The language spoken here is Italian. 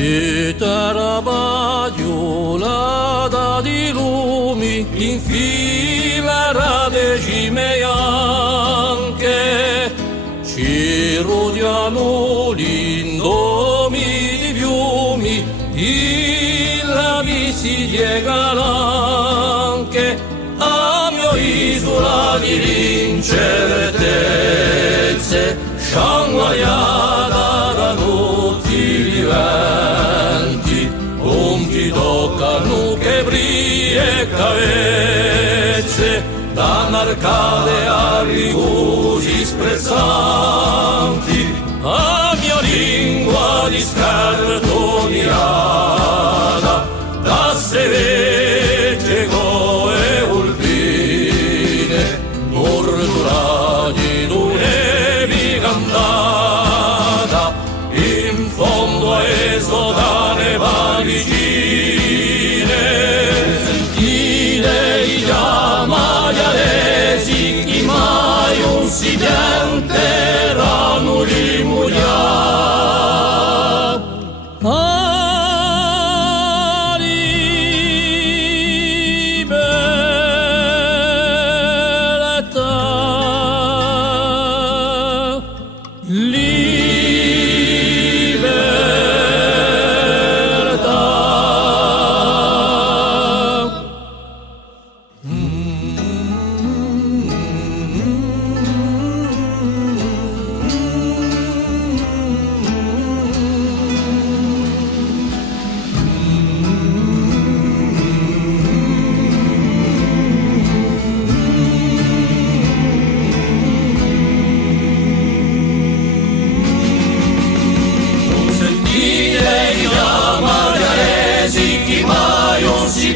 E tarabaiolada di lumi in fila radegime anche ci rodeano l'indomi di fiumi il si diegano anche a mio isola di incertezze scianguagliata da tutti i venti non ti toccano che brie cavezze dall'arcade a rigosi sprezzanti a mia lingua di scartoniata da sevegge e ulpine bordurati d'une cantata in fondo a esodare valigine sentire i chiamaiaresi chi mai un si pianteranno li mugliare si